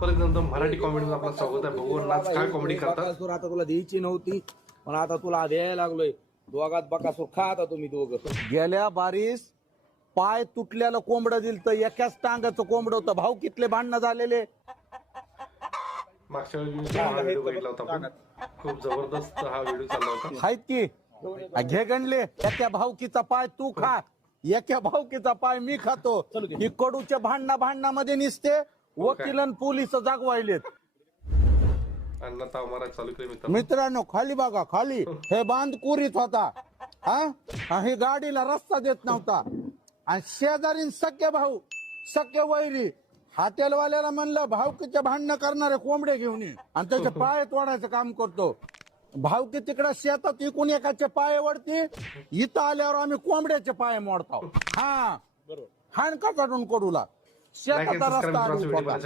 परत मराठी कॉमेडी आपलं स्वागत आहे. भगवान आज काय कॉमेडी करतात. बकासूर आता तुला द्यायची नव्हती पण आता तुला द्यायला लागलोय. दोघात बकासूर खा आता तुम्ही दोघं. गेल्या बारीस पाय तुटल्याला कोंबडं दिलं तर एकाच टांगाचं कोंबडं होतं. भाऊ कितले भांडणं झालेले. मागच्या वेळी हा व्हिडिओ बघितला होता आपण. खूप जबरदस्त हा व्हिडिओ चालला होता. आहेत की घे गणले. एका भाऊकीचा पाय तू खा, एका भाऊकीचा पाय मी खातो. ही कडूच्या भांडणामध्ये निसते वकील आणि पोलिस जागवायलेत. अण्णा ताव मारा चालू केले मित्रांनो खाली बघा खाली. हे बांध कुरीत होता हा, हे गाडीला रस्ता देत नव्हता. आणि शेजारी सख्य भाऊ सख्य वैरी हॉटेलवाल्याला म्हणलं भाऊकीच्या भांडणं करणारे कोंबडे घेऊन ये आणि त्याचे पाय तोडायचं काम करतो. भाऊकी तिकडे शेतात इकून एकाचे पाय वडती, इथं आल्यावर आम्ही कोंबड्याचे पाय मोडतो. हा बरोबर. हाणका काढून कडूला शेताचा रस्ता अडवून होता.